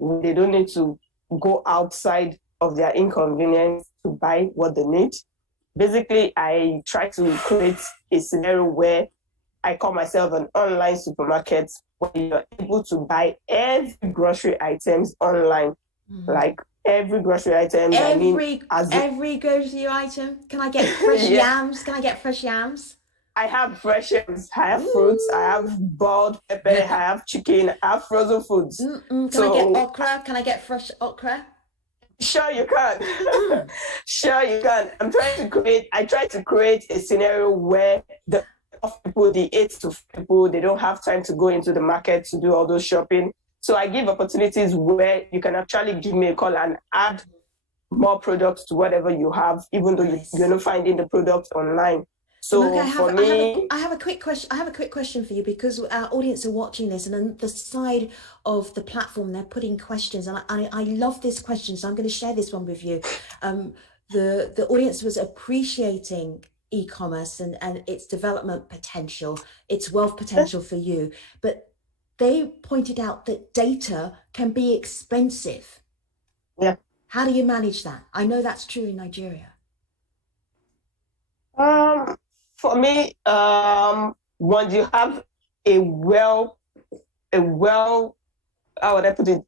They don't need to go outside of their inconvenience to buy what they need. Basically, I try to create a scenario where I call myself an online supermarket where you're able to buy every grocery items online. Like every grocery item. Every grocery item. Can I get fresh yams? Can I get fresh yams? I have fresh yams. I have fruits. I have boiled pepper. I have chicken. I have frozen foods. Can I get okra? Can I get fresh okra? Sure you can. Sure you can. I try to create a scenario where the people, the 8 to 5 people, they don't have time to go into the market to do all those shopping. So I give opportunities where you can actually give me a call and add more products to whatever you have, even though you're not finding the product online. So I have a quick question. I have a quick question for you because our audience are watching this, and on the side of the platform, they're putting questions, and I love this question, so I'm going to share this one with you. The audience was appreciating e-commerce and its development potential, its wealth potential for you, but they pointed out that data can be expensive. Yeah. How do you manage that? I know that's true in Nigeria. For me, once you have how would I put it,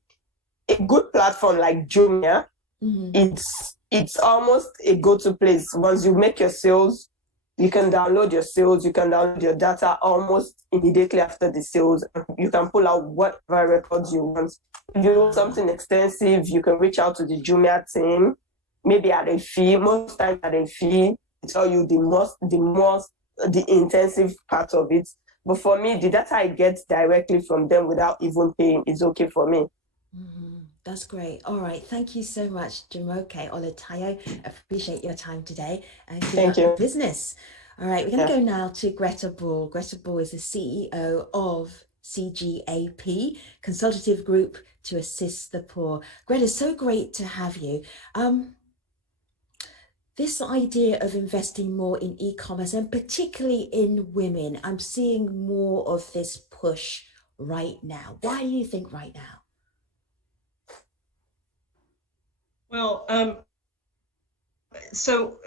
a good platform like Jumia, it's almost a go-to place. Once you make your sales, you can download your sales, you can download your data almost immediately after the sales. You can pull out whatever records you want. If you want something extensive, you can reach out to the Jumia team, maybe at a fee, most times at a fee, tell you the intensive part of it. But for me, the data I get directly from them without even paying is okay for me. That's great. All right. Thank you so much, Jumoke Olutayo. Appreciate your time today and thank you. Business. All right. We're going to go now to Greta Ball. Greta Ball is the CEO of CGAP, Consultative Group to Assist the Poor. Greta, so great to have you. This idea of investing more in e-commerce and particularly in women, I'm seeing more of this push right now. Why do you think right now? Well, so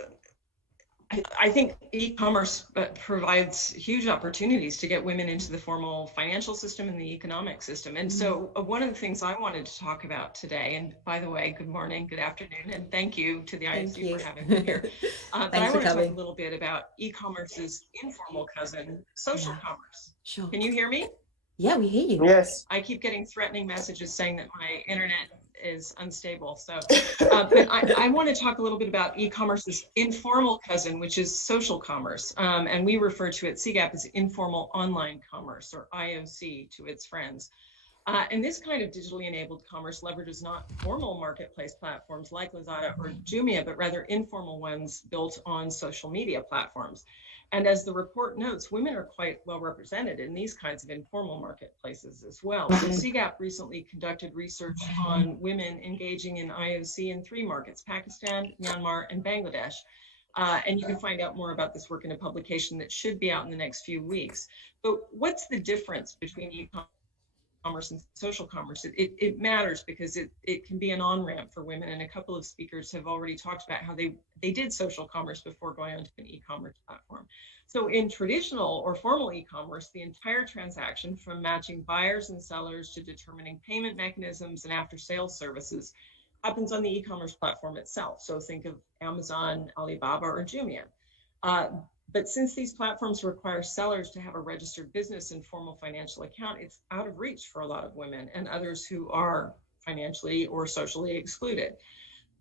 I I think e-commerce provides huge opportunities to get women into the formal financial system and the economic system. And so one of the things I wanted to talk about today, and by the way, good morning, good afternoon, and thank you to the ISU for having me here. But I want to talk a little bit about e-commerce's informal cousin, social commerce. Sure. Can you hear me? Yeah, we hear you. Yes. I keep getting threatening messages saying that my internet is unstable. So, but I want to talk a little bit about e-commerce's informal cousin, which is social commerce. And we refer to it, CGAP, as informal online commerce, or IOC to its friends. And this kind of digitally enabled commerce leverages not formal marketplace platforms like Lazada or Jumia, but rather informal ones built on social media platforms. And as the report notes, women are quite well represented in these kinds of informal marketplaces as well. So CGAP recently conducted research on women engaging in IOC in 3 markets, Pakistan, Myanmar, and Bangladesh. And you can find out more about this work in a publication that should be out in the next few weeks. But what's the difference between e-commerce and social commerce? It matters because it can be an on-ramp for women, and a couple of speakers have already talked about how they did social commerce before going onto an e-commerce platform. So in traditional or formal e-commerce, the entire transaction, from matching buyers and sellers to determining payment mechanisms and after-sales services, happens on the e-commerce platform itself. So think of Amazon, Alibaba, or Jumia. But since these platforms require sellers to have a registered business and formal financial account, it's out of reach for a lot of women and others who are financially or socially excluded.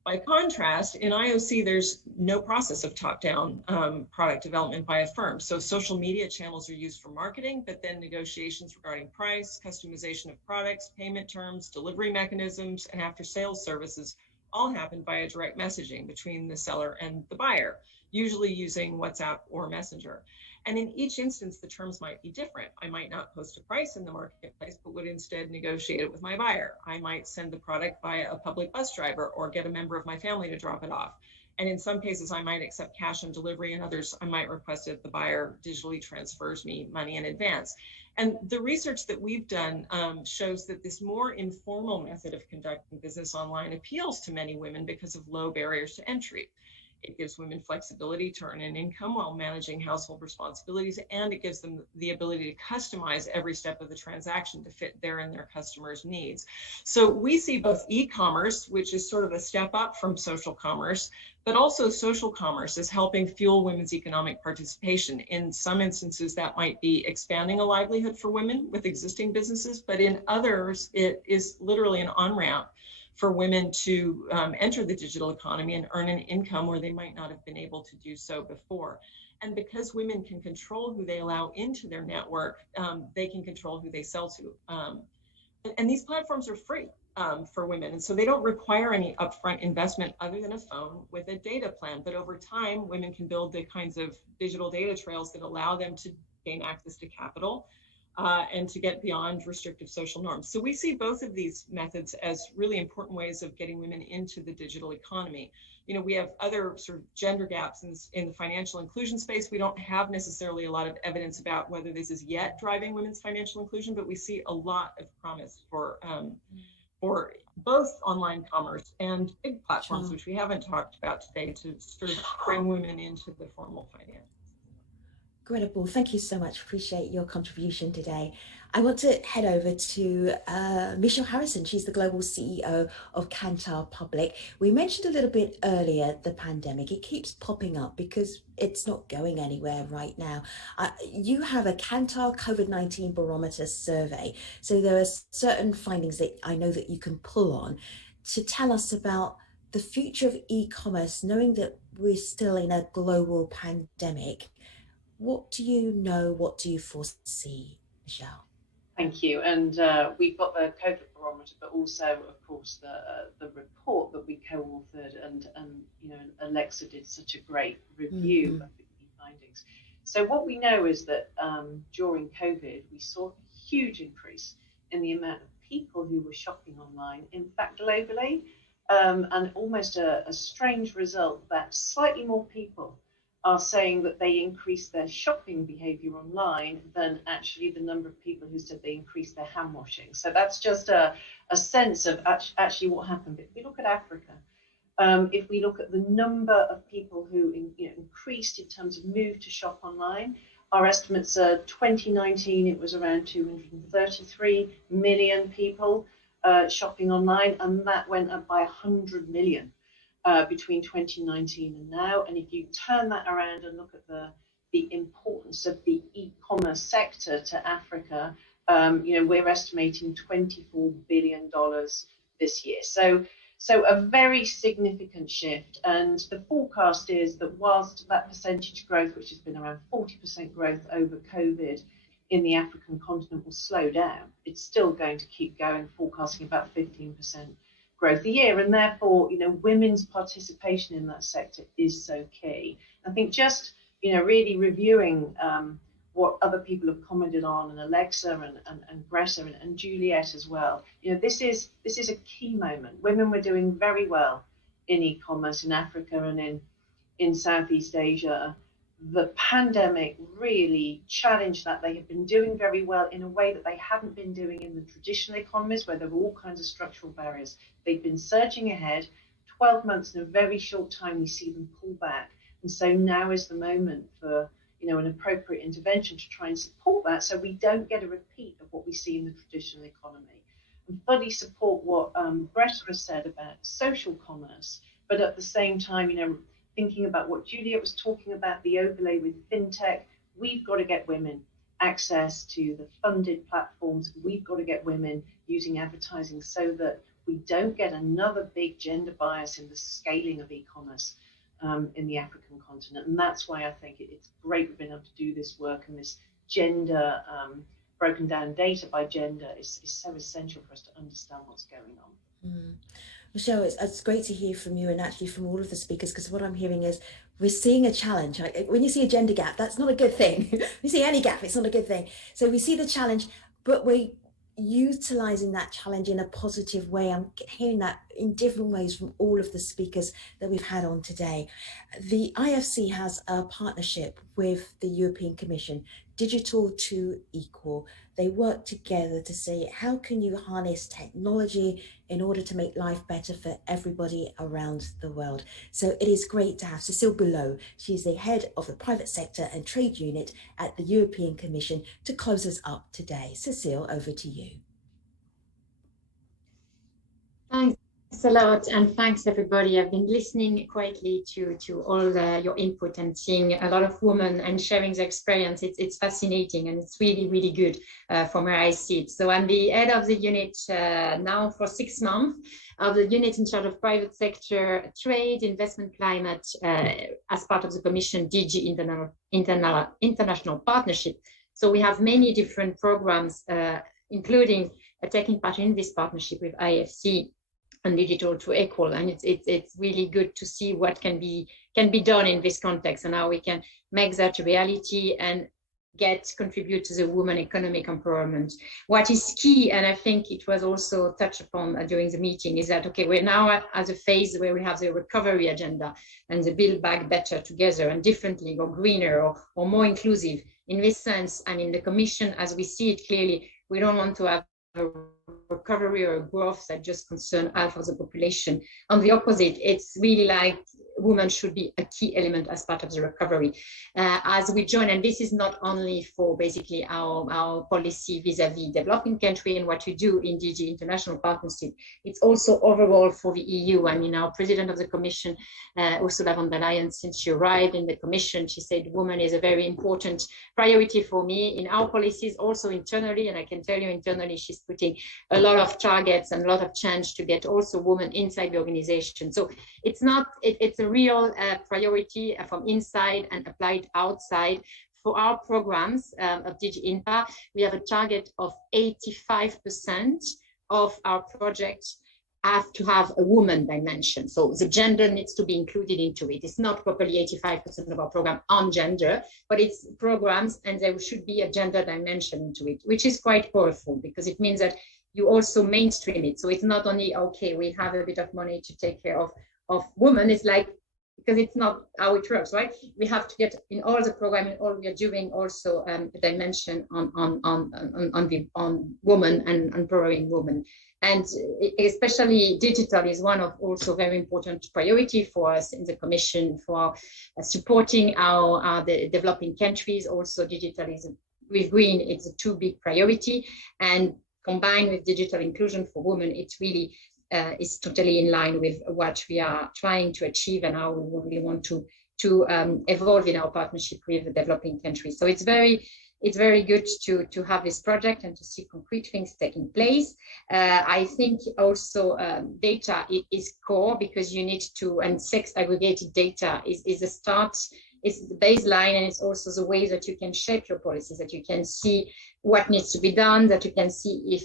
By contrast, in IOC, there's no process of top-down product development by a firm. So social media channels are used for marketing, but then negotiations regarding price, customization of products, payment terms, delivery mechanisms, and after-sales services all happen via direct messaging between the seller and the buyer, usually using WhatsApp or Messenger. And in each instance, the terms might be different. I might not post a price in the marketplace, but would instead negotiate it with my buyer. I might send the product via a public bus driver or get a member of my family to drop it off. And in some cases, I might accept cash on delivery, and others, I might request that the buyer digitally transfers me money in advance. And the research that we've done shows that this more informal method of conducting business online appeals to many women because of low barriers to entry. It gives women flexibility to earn an income while managing household responsibilities, and it gives them the ability to customize every step of the transaction to fit their and their customers' needs. So we see both e-commerce, which is sort of a step up from social commerce, but also social commerce is helping fuel women's economic participation. In some instances, that might be expanding a livelihood for women with existing businesses, but in others, it is literally an on-ramp for women to enter the digital economy and earn an income where they might not have been able to do so before. And because women can control who they allow into their network, they can control who they sell to. And these platforms are free for women. And so they don't require any upfront investment other than a phone with a data plan. But over time, women can build the kinds of digital data trails that allow them to gain access to capital and to get beyond restrictive social norms. So we see both of these methods as really important ways of getting women into the digital economy. You know, we have other sort of gender gaps in the financial inclusion space. We don't have necessarily a lot of evidence about whether this is yet driving women's financial inclusion, but we see a lot of promise for both online commerce and big platforms, which we haven't talked about today, to sort of bring women into the formal finance. Greta, thank you so much. Appreciate your contribution today. I want to head over to Michelle Harrison. She's the global CEO of Kantar Public. We mentioned a little bit earlier the pandemic. It keeps popping up because it's not going anywhere right now. You have a Kantar COVID-19 barometer survey. So there are certain findings that I know that you can pull on to tell us about the future of e-commerce, knowing that we're still in a global pandemic. What do you know? What do you foresee, Michelle? Thank you. And we've got the COVID barometer, but also, of course, the report that we co-authored, and you know, Alexa did such a great review of the key findings. So what we know is that during COVID, we saw a huge increase in the amount of people who were shopping online. In fact, globally, and almost a strange result that slightly more people are saying that they increased their shopping behavior online than actually the number of people who said they increased their hand washing. So that's just a sense of actually what happened. If we look at Africa, If we look at the number of people who increased in terms of move to shop online, our estimates are 2019, it was around 233 million people shopping online, and that went up by 100 million between 2019 and now. And if you turn that around and look at the importance of the e-commerce sector to Africa, we're estimating $24 billion this year. So a very significant shift, and the forecast is that whilst that percentage growth, which has been around 40% growth over COVID in the African continent, will slow down, it's still going to keep going, forecasting about 15% growth a year, and therefore, women's participation in that sector is so key. I think just, really reviewing what other people have commented on, and Alexa and Greta and Juliet as well. This is a key moment. Women were doing very well in e-commerce in Africa and in Southeast Asia. The pandemic really challenged that. They had been doing very well in a way that they hadn't been doing in the traditional economies, where there were all kinds of structural barriers. They've been surging ahead. 12 months in a very short time, we see them pull back. And so now is the moment for an appropriate intervention to try and support that, so we don't get a repeat of what we see in the traditional economy. And fully support what Greta has said about social commerce, but at the same time, thinking about what Juliet was talking about, the overlay with fintech, we've got to get women access to the funded platforms. We've got to get women using advertising so that we don't get another big gender bias in the scaling of e-commerce in the African continent. And that's why I think it's great we've been able to do this work, and this gender, broken down data by gender is so essential for us to understand what's going on. Mm. Michelle, it's great to hear from you, and actually from all of the speakers, because what I'm hearing is we're seeing a challenge. When you see a gender gap, that's not a good thing. When you see any gap, it's not a good thing. So we see the challenge, but we're utilizing that challenge in a positive way. I'm hearing that in different ways from all of the speakers that we've had on today. The IFC has a partnership with the European Commission, Digital to Equal. They work together to say, how can you harness technology in order to make life better for everybody around the world? So it is great to have Cecile Billaux. She's the head of the private sector and trade unit at the European Commission to close us up today. Cecile, over to you. Thanks a lot, and thanks everybody. I've been listening quietly to all your input and seeing a lot of women and sharing their experience. It's fascinating, and it's really, really good from where I sit. So I'm the head of the unit now for 6 months, of the unit in charge of private sector, trade, investment climate, as part of the Commission DG International Partnership. So we have many different programs, including taking part in this partnership with IFC and Digital to Equal, and it's really good to see what can be done in this context, and how we can make that a reality and contribute to the women economic empowerment. What is key, and I think it was also touched upon during the meeting, is that we're now at a phase where we have the recovery agenda and the build back better together and differently, or greener, or more inclusive. In this sense, and in the Commission, as we see it clearly, we don't want to have a recovery or a growth that just concern half of the population. On the opposite, it's really like women should be a key element as part of the recovery. As we join, and this is not only for basically our policy vis-a-vis developing country and what we do in DG International Partnership, it's also overall for the EU. I mean, our President of the Commission, Ursula von der Leyen, since she arrived in the Commission, she said women is a very important priority for me in our policies, also internally, and I can tell you internally she's putting a lot of targets and a lot of change to get also women inside the organization. So it's a real priority from inside and applied outside. For our programs of DG INPA, we have a target of 85% of our projects have to have a woman dimension. So the gender needs to be included into it. It's not properly 85% of our program on gender, but it's programs, and there should be a gender dimension into it, which is quite powerful because it means that you also mainstream it. So it's not only, okay, we have a bit of money to take care of women. It's like, because it's not how it works, right? We have to get in all the programming, all we are doing also a dimension on women and empowering women. And especially digital is one of also very important priority for us in the Commission for supporting the developing countries. Also digital is with green, it's a two big priority, and combined with digital inclusion for women, it's really is totally in line with what we are trying to achieve and how we really want to evolve in our partnership with the developing countries. So it's very good to have this project and to see concrete things taking place. I think also data is core, because you need to, and sex aggregated data is a start, is the baseline, and it's also the way that you can shape your policies, that you can see what needs to be done, that you can see if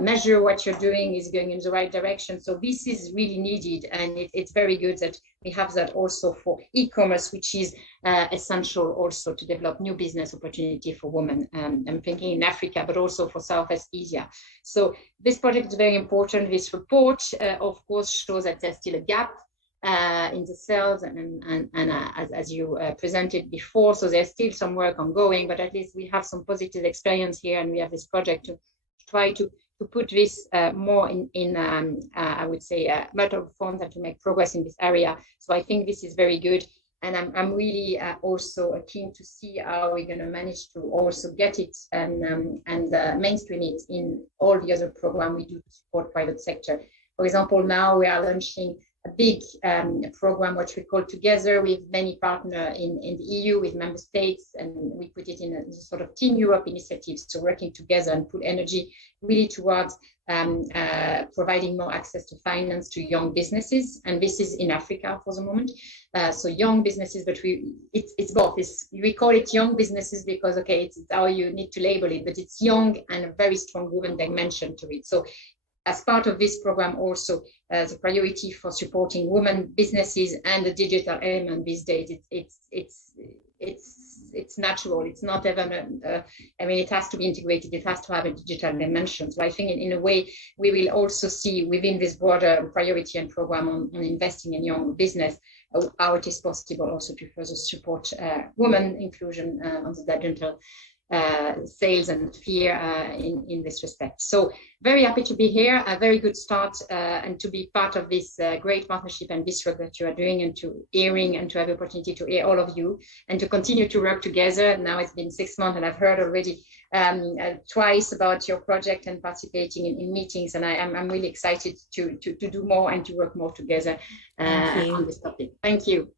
measure what you're doing is going in the right direction. So this is really needed, and it's very good that we have that also for e-commerce, which is essential also to develop new business opportunity for women. I'm thinking in Africa, but also for Southeast Asia. So this project is very important. This report, of course, shows that there's still a gap in the cells, and as you presented before, so there's still some work ongoing, but at least we have some positive experience here, and we have this project to try to put this more in I would say, matter of forms, and to make progress in this area. So I think this is very good. And I'm really also keen to see how we're going to manage to also get it and mainstream it in all the other programs we do to support private sector. For example, now we are launching a big program which we call Together with many partners in the EU, with member states, and we put it in a sort of Team Europe initiative, so working together and put energy really towards providing more access to finance to young businesses, and this is in Africa for the moment. So young businesses, but it's both. We call it young businesses because, okay, it's how you need to label it, but it's young and a very strong women dimension to it. So as part of this program also, the priority for supporting women businesses and the digital element these days, it's natural. It's not even, I mean, it has to be integrated. It has to have a digital dimension. So I think in a way, we will also see within this broader priority and program on investing in young business, how it is possible also to further support women inclusion on the digital sales and sphere in this respect. So very happy to be here, a very good start, and to be part of this great partnership and this work that you are doing, and to hearing and to have the opportunity to hear all of you and to continue to work together. Now it's been 6 months and I've heard already twice about your project and participating in meetings, and I'm really excited to do more and to work more together on this topic. Thank you.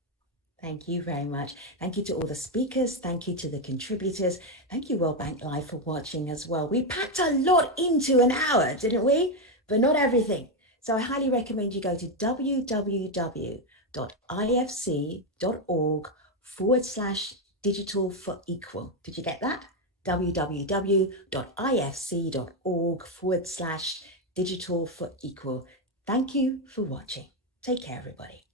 Thank you very much. Thank you to all the speakers. Thank you to the contributors. Thank you, World Bank Live, for watching as well. We packed a lot into an hour, didn't we? But not everything. So I highly recommend you go to www.ifc.org/digital for equal. Did you get that? www.ifc.org/digital for equal. Thank you for watching. Take care, everybody.